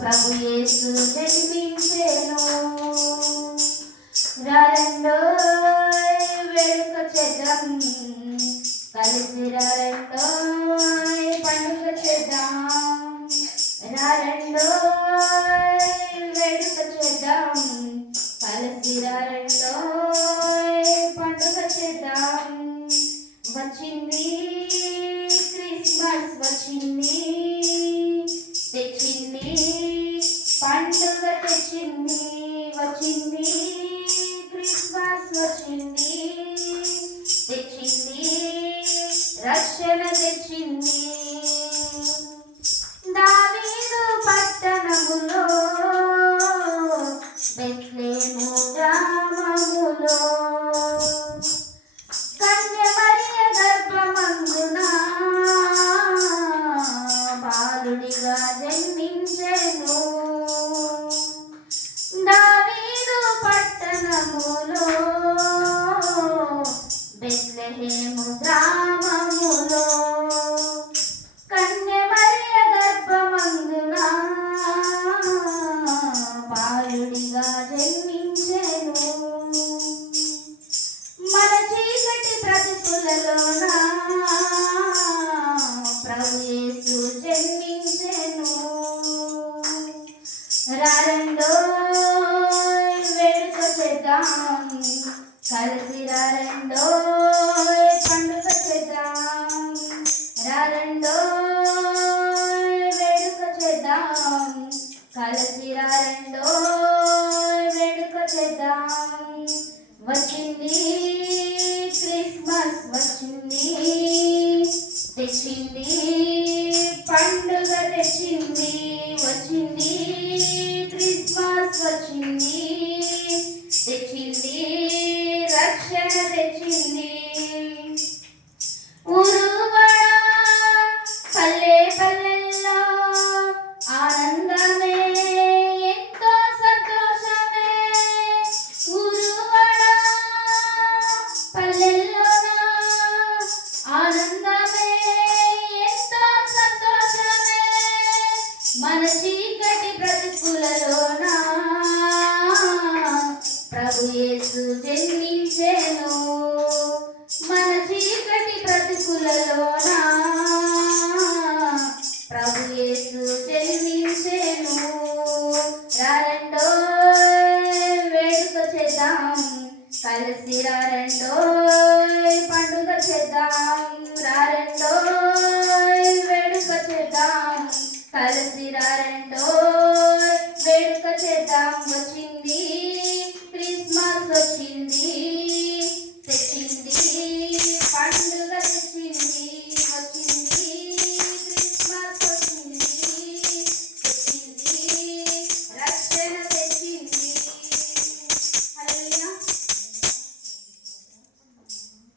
ప్రభు యేసు జన్మించెను. రారండోయ్ వేడుక చేద్దాం, కలిసి రారండోయ్ పండుగ చేద్దాం. రారండోయ్ వేడుక చేద్దాం, కలిసి రారండోయ్ పండుగ చేద్దాం. వచ్చింది క్రిస్మస్, వచ్చింది తెచ్చింది పండుగ, తెచ్చింది వచ్చింది క్రిస్మస్, వచ్చింది తెచ్చింది రక్షణ, తెచ్చింది. దావీదు పట్టణములో బెత్లెహేము గ్రామములో కన్య మరియ గర్భమందున బాలుడిగా జన్మించెను. దావీదు పట్టణములో బెత్లెహేము గ్రామములో కన్య మరియ గర్భమందున బాలుడిగా జన్మించెను. మన చీకటి బ్రతుకులలోన ప్రభు యేసు జన్మించెను. రారండోయ్ వేడుక చేద్దాం, కలిసి రారండోయ్ పండుగ చేద్దాం. రారండోయ్ వేడుక చేద్దాం, కలిసి రారండోయ్ వేడుక చేద్దాం. వచ్చింది క్రిస్మస్, వచ్చింది తెచ్చింది పండుగ, తెచ్చింది. వచ్చింది క్రిస్మస్, వచ్చింది తెచ్చింది రక్షణ, తెచ్చింది. ఊరువాడ పల్లె పల్లెల్లో ఆనందమే, ఎంతో సంతోషమే. ఊరువాడ పల్లెల్లోన ఆనందమే, ఎంతో సంతోషమే. మన చీకటి బ్రతుకులలోన ప్రభు యేసు జన్మించెను. మన చీకటి బ్రతుకులలోన ప్రభు యేసు జన్మించెను. రారండోయ్ వేడుక చేద్దాం, కలిసి రారండోయ్ పండుగ చేద్దాం. రారండోయ్ వేడుక చేద్దాం, కలిసి రారండోయ్ వేడుక చేద్దాం. వచ్చింది క్రిస్మస్, వచ్చింది